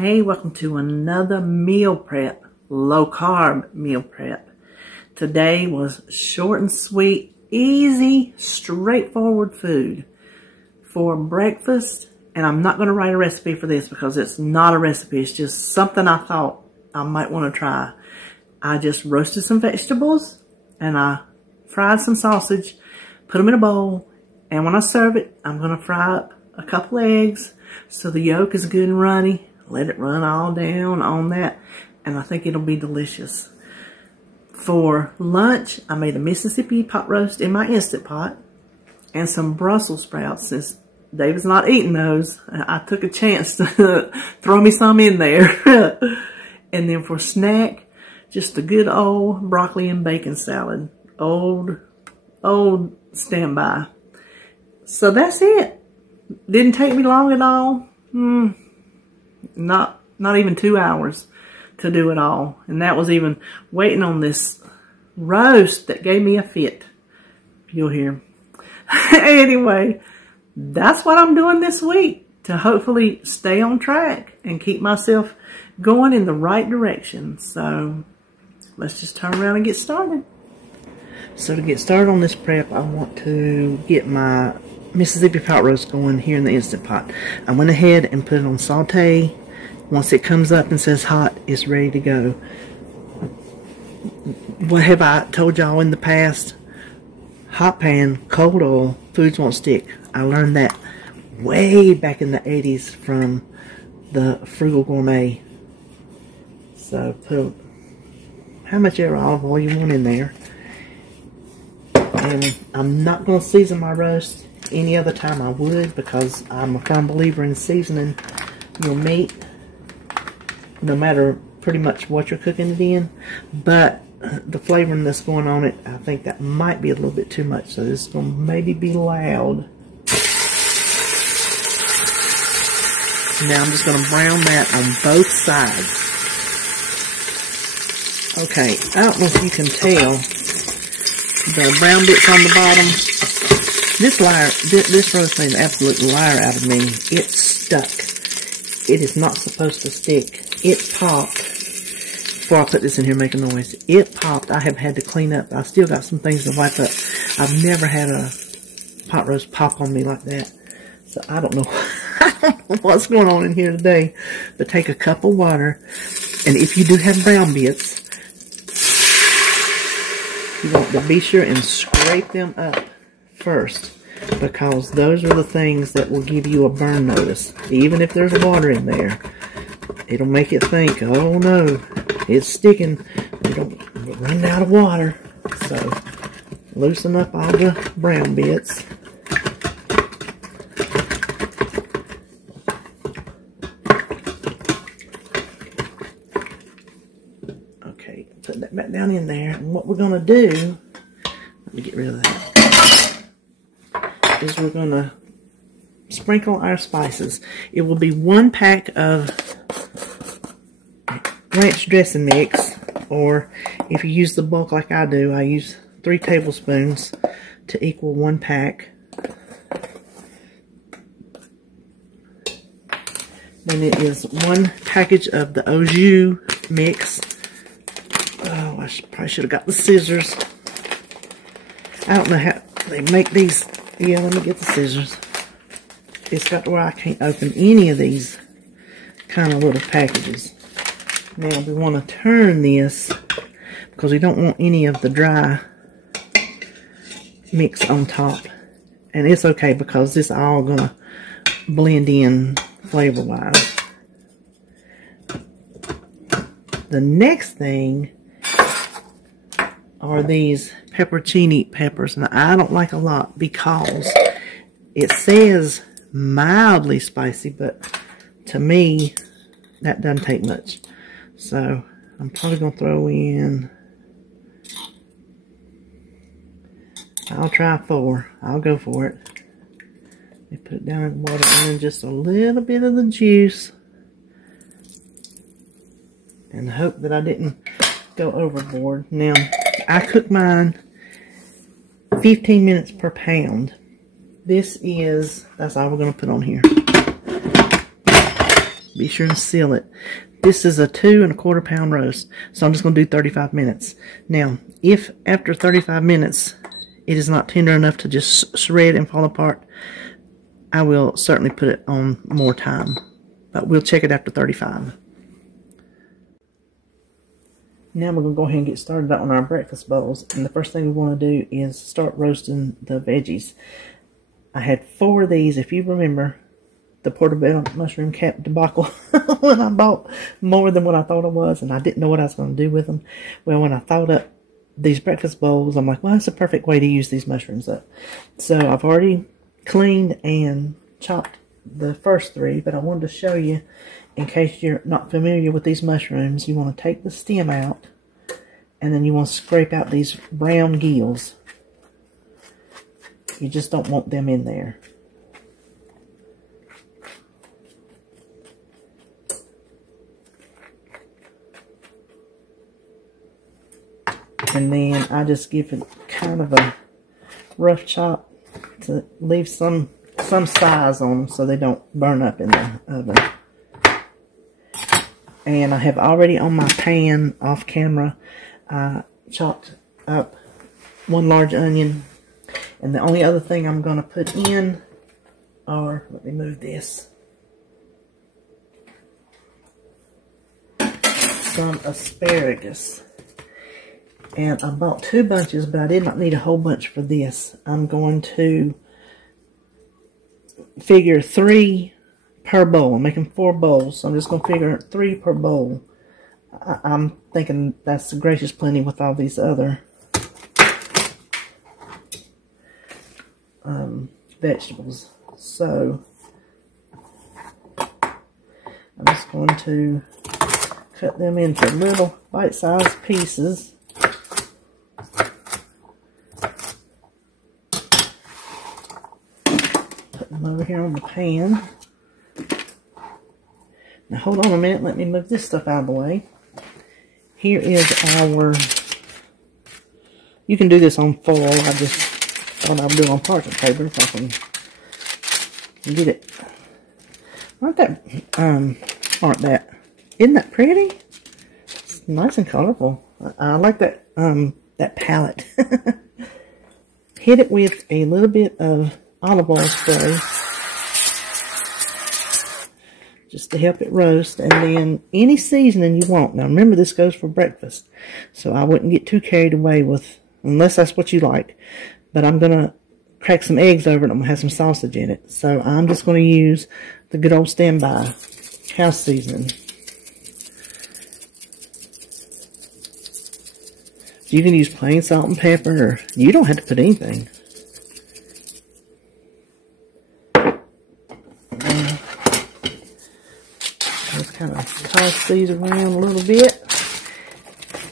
Hey, welcome to another meal prep, low carb meal prep. Today was short and sweet, easy, straightforward food for breakfast. And I'm not going to write a recipe for this because it's not a recipe. It's just something I thought I might want to try. I just roasted some vegetables and I fried some sausage, put them in a bowl. And when I serve it, I'm going to fry up a couple eggs so the yolk is good and runny. Let it run all down on that, and I think it'll be delicious. For lunch, I made a Mississippi pot roast in my Instant Pot and some Brussels sprouts. Since David's not eating those, I took a chance to throw me some in there. And then for snack, just a good old broccoli and bacon salad. Old standby. So that's it. Didn't take me long at all. Not even 2 hours to do it all. And that was even waiting on this roast that gave me a fit. You'll hear. Anyway, that's what I'm doing this week to hopefully stay on track and keep myself going in the right direction. So let's just turn around and get started. So to get started on this prep, I want to get my Mississippi pot roast going here in the Instant Pot. I went ahead and put it on saute. Once it comes up and says hot, it's ready to go. What have I told y'all in the past? Hot pan, cold oil, foods won't stick. I learned that way back in the 80s from the Frugal Gourmet. So put how much ever olive oil you want in there. And I'm not going to season my roast any other time I would, because I'm a firm believer in seasoning your meat no matter pretty much what you're cooking it in. But the flavoring that's going on it, I think that might be a little bit too much, so this is going to maybe be loud. Now I'm just going to brown that on both sides. Okay, I don't know if you can tell the brown bits on the bottom. This roast made an absolute liar out of me. It's stuck. It is not supposed to stick. It popped. Before I put this in here, make a noise. It popped. I have had to clean up. I still got some things to wipe up. I've never had a pot roast pop on me like that. So I don't know. I don't know what's going on in here today. But take a cup of water. And if you do have brown bits, you want to be sure and scrape them up first, because those are the things that will give you a burn notice. Even if there's water in there, it'll make it think, oh no, it's sticking. We don't run out of water. So loosen up all the brown bits. Okay, put that back down in there. And what we're going to do, let me get rid of that, is we're going to sprinkle our spices. It will be 1 pack of ranch dressing mix, or if you use the bulk like I do, I use 3 tablespoons to equal 1 pack. Then it is 1 package of the au jus mix. Oh, I probably should have got the scissors. I don't know how they make these. Yeah, let me get the scissors. It's got to where I can't open any of these kind of little packages. Now we want to turn this because we don't want any of the dry mix on top. And it's okay because this is all going to blend in flavor-wise. The next thing are these pepperoncini peppers, and I don't like a lot because it says mildly spicy, but to me that doesn't take much. So I'm probably going to throw in, I'll try 4. I'll go for it. Let me put it down in the water, and then just a little bit of the juice, and hope that I didn't go overboard. Now I cook mine 15 minutes per pound. That's all we're going to put on here. Be sure and seal it. This is a 2 1/4 pound roast, so I'm just going to do 35 minutes. Now, if after 35 minutes it is not tender enough to just shred and fall apart, I will certainly put it on more time. But we'll check it after 35. Now we're going to go ahead and get started on our breakfast bowls. And the first thing we want to do is start roasting the veggies. I had 4 of these, if you remember, the portobello mushroom cap debacle when I bought more than what I thought it was, and I didn't know what I was going to do with them. Well, when I thought up these breakfast bowls, I'm like, well, that's a perfect way to use these mushrooms up. So I've already cleaned and chopped the first 3, but I wanted to show you, in case you're not familiar with these mushrooms, you want to take the stem out, and then you want to scrape out these brown gills. You just don't want them in there. And then I just give it kind of a rough chop to leave some size on them so they don't burn up in the oven. And I have already on my pan, off camera, chopped up 1 large onion. And the only other thing I'm going to put in are, let me move this, some asparagus. And I bought 2 bunches, but I did not need a whole bunch for this. I'm going to figure 3 per bowl. I'm making 4 bowls, so I'm just going to figure 3 per bowl. I'm thinking that's gracious plenty with all these other vegetables. So I'm just going to cut them into little bite-sized pieces. Put them over here on the pan. Now hold on a minute, let me move this stuff out of the way. Here is our, you can do this on foil, I just thought I would do it on parchment paper if I can get it. Isn't that pretty? It's nice and colorful. I like that, that palette. Hit it with a little bit of olive oil spray, just to help it roast, and then any seasoning you want. Now remember, this goes for breakfast, so I wouldn't get too carried away with, unless that's what you like. But I'm going to crack some eggs over it, and I'm going to have some sausage in it. So I'm just going to use the good old standby house seasoning. You can use plain salt and pepper, or you don't have to put anything. Just kind of toss these around a little bit.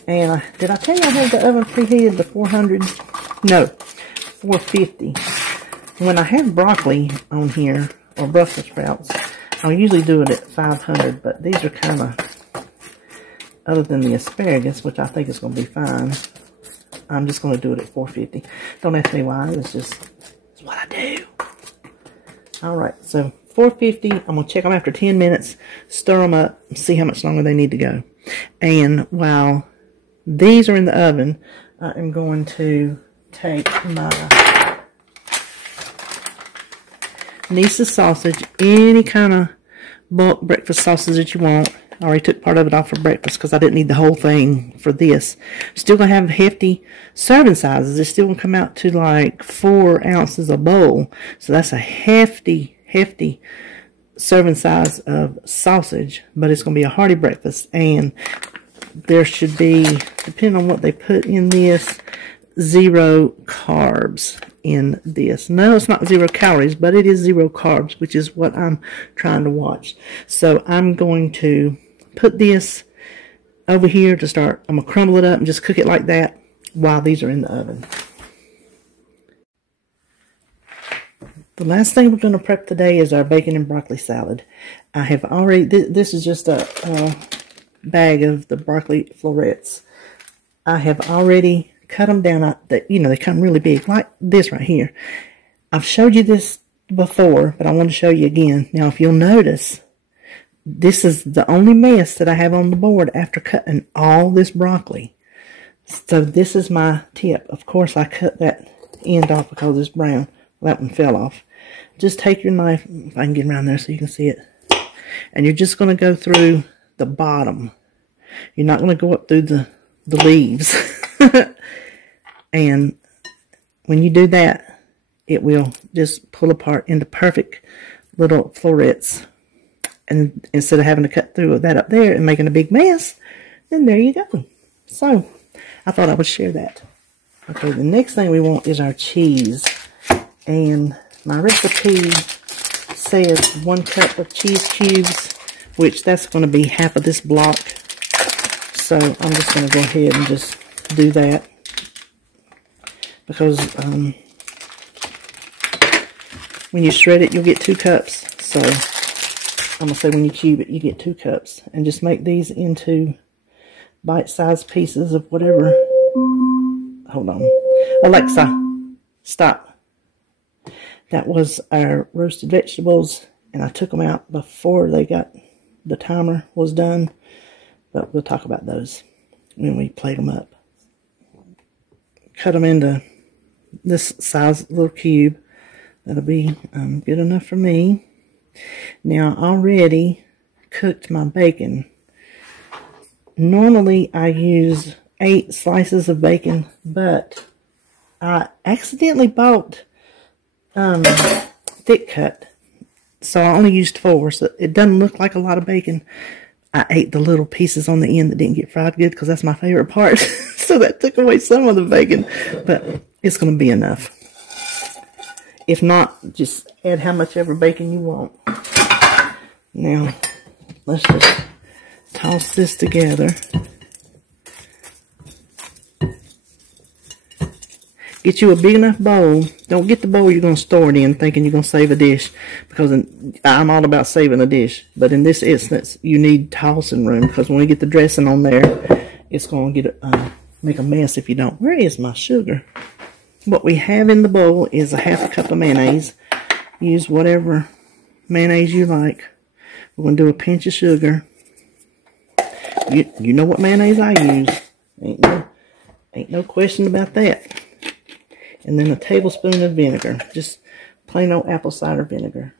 And did I tell you I had the oven preheated to 400? No, 450. When I have broccoli on here, or Brussels sprouts, I'll usually do it at 500, but these are kind of, other than the asparagus, which I think is going to be fine, I'm just going to do it at 450. Don't ask me why, it's what I do. Alright, so 450, I'm going to check them after 10 minutes, stir them up, and see how much longer they need to go. And while these are in the oven, I am going to take my Niece's sausage, any kind of bulk breakfast sausage that you want. I already took part of it off for breakfast because I didn't need the whole thing for this. Still going to have hefty serving sizes. It's still going to come out to like 4 ounces a bowl. So that's a hefty serving size of sausage. But it's going to be a hearty breakfast. And there should be, depending on what they put in this, 0 carbs in this. No, it's not 0 calories, but it is 0 carbs, which is what I'm trying to watch. So I'm going to put this over here to start. I'm going to crumble it up and just cook it like that while these are in the oven. The last thing we're going to prep today is our bacon and broccoli salad. I have already, this is just a bag of the broccoli florets. I have already cut them down. You know, they come really big, like this right here. I've showed you this before, but I want to show you again. Now, if you'll notice, this is the only mess that I have on the board after cutting all this broccoli. So this is my tip. Of course, I cut that end off because it's brown. That one fell off. Just take your knife, if I can get around there so you can see it. And you're just going to go through the bottom. You're not going to go up through the leaves. And when you do that, it will just pull apart into perfect little florets. And instead of having to cut through that up there and making a big mess, then there you go. So, I thought I would share that. Okay, the next thing we want is our cheese. And my recipe says 1 cup of cheese cubes, which that's going to be half of this block. So, I'm just going to go ahead and just do that. Because when you shred it, you'll get 2 cups. So, I'm going to say when you cube it, you get 2 cups. And just make these into bite-sized pieces of whatever. Hold on. Alexa, stop. That was our roasted vegetables. And I took them out before the timer was done. But we'll talk about those when we plate them up. Cut them into this size little cube. That'll be good enough for me. Now, I already cooked my bacon. Normally, I use 8 slices of bacon, but I accidentally bought thick cut. So, I only used 4, so it doesn't look like a lot of bacon. I ate the little pieces on the end that didn't get fried good because that's my favorite part. So, that took away some of the bacon, but it's going to be enough. If not, just add how much ever bacon you want. Now, let's just toss this together. Get you a big enough bowl. Don't get the bowl you're going to store it in thinking you're going to save a dish. Because I'm all about saving a dish. But in this instance, you need tossing room. Because when we get the dressing on there, it's going to get make a mess if you don't. Where is my sugar? What we have in the bowl is a half a cup of mayonnaise. Use whatever mayonnaise you like. We're going to do a pinch of sugar. You know what mayonnaise I use. Ain't no question about that. And then a tablespoon of vinegar. Just plain old apple cider vinegar.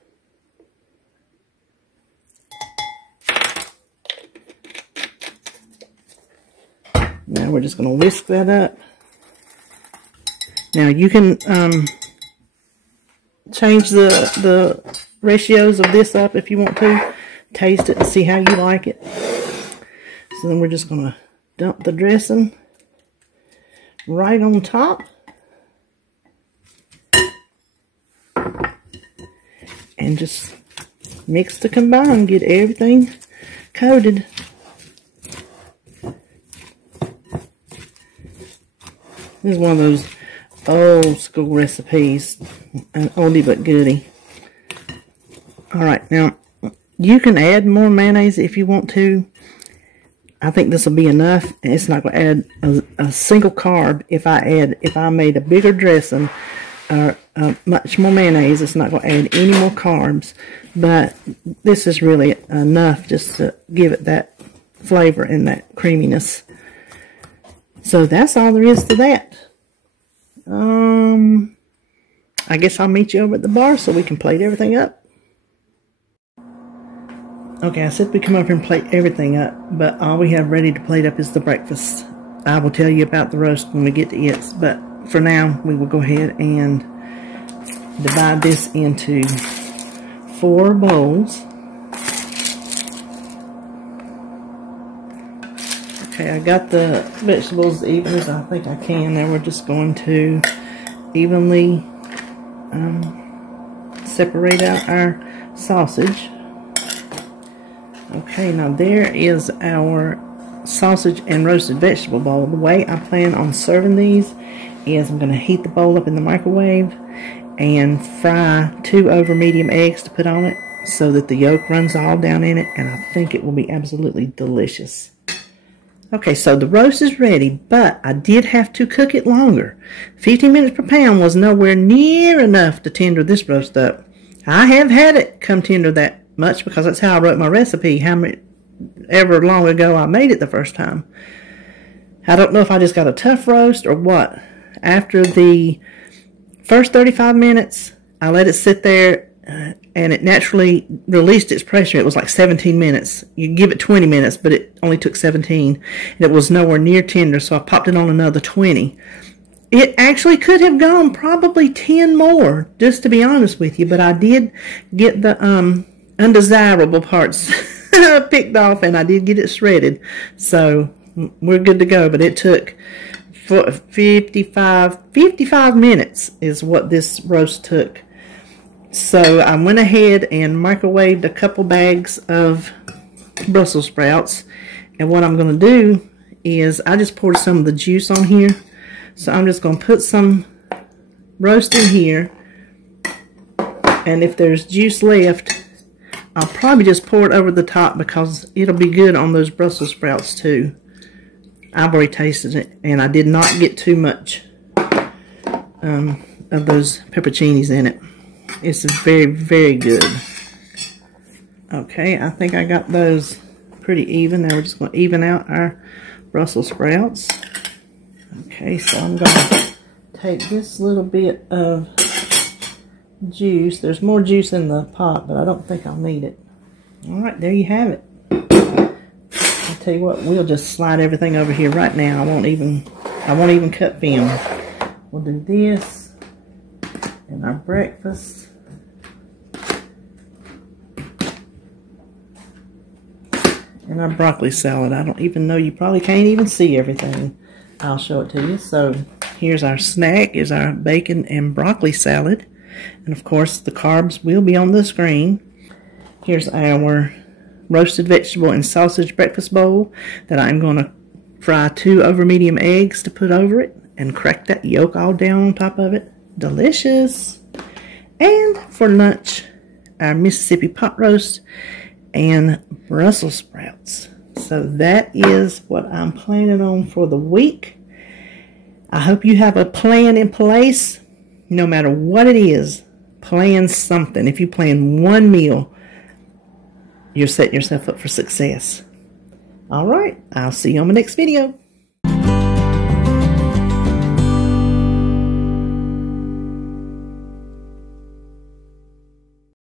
Now we're just going to whisk that up. Now you can change the ratios of this up if you want to. Taste it and see how you like it. So then we're just going to dump the dressing right on top. And just mix to combine. Get everything coated. This is one of those old school recipes. An oldie but goodie. Alright, now you can add more mayonnaise if you want to. I think this will be enough. It's not going to add a single carb. If I made a bigger dressing or much more mayonnaise, it's not going to add any more carbs. But this is really enough just to give it that flavor and that creaminess. So that's all there is to that. I guess I'll meet you over at the bar so we can plate everything up. Okay, I said we come over and plate everything up, but all we have ready to plate up is the breakfast. I will tell you about the roast when we get to it, but for now, we will go ahead and divide this into 4 bowls. Okay, I got the vegetables even as I think I can. Now we're just going to evenly separate out our sausage. Okay, now there is our sausage and roasted vegetable bowl. The way I plan on serving these is I'm going to heat the bowl up in the microwave and fry 2 over medium eggs to put on it so that the yolk runs all down in it, and I think it will be absolutely delicious. Okay, so the roast is ready, but I did have to cook it longer. 15 minutes per pound was nowhere near enough to tender this roast up. I have had it come tender that much because that's how I wrote my recipe, ever long ago I made it the first time. I don't know if I just got a tough roast or what. After the first 35 minutes, I let it sit there and it naturally released its pressure. It was like 17 minutes. You give it 20 minutes, but it only took 17. And it was nowhere near tender, so I popped it on another 20. It actually could have gone probably 10 more, just to be honest with you, but I did get the undesirable parts picked off, and I did get it shredded, so we're good to go. But it took 55 minutes is what this roast took. So I went ahead and microwaved a couple bags of Brussels sprouts, and what I'm going to do is I just poured some of the juice on here, so I'm just going to put some roast in here, and if there's juice left, I'll probably just pour it over the top because it'll be good on those Brussels sprouts too. I've already tasted it, and I did not get too much of those pepperoncinis in it. It's very, very good. Okay, I think I got those pretty even. Now we're just going to even out our Brussels sprouts. Okay, so I'm going to take this little bit of juice. There's more juice in the pot, but I don't think I'll need it. Alright, there you have it. I'll tell you what, we'll just slide everything over here right now. I won't even cut film. We'll do this and our breakfast. And our broccoli salad. I don't even know, you probably can't even see everything. I'll show it to you. So here's our snack, is our bacon and broccoli salad. And of course the carbs will be on the screen. Here's our roasted vegetable and sausage breakfast bowl that I'm going to fry 2 over medium eggs to put over it and crack that yolk all down on top of it. Delicious. And for lunch, our Mississippi pot roast and Brussels sprouts. So that is what I'm planning on for the week. I hope you have a plan in place. No matter what it is, plan something. If you plan one meal, you're setting yourself up for success. All right, I'll see you on the next video.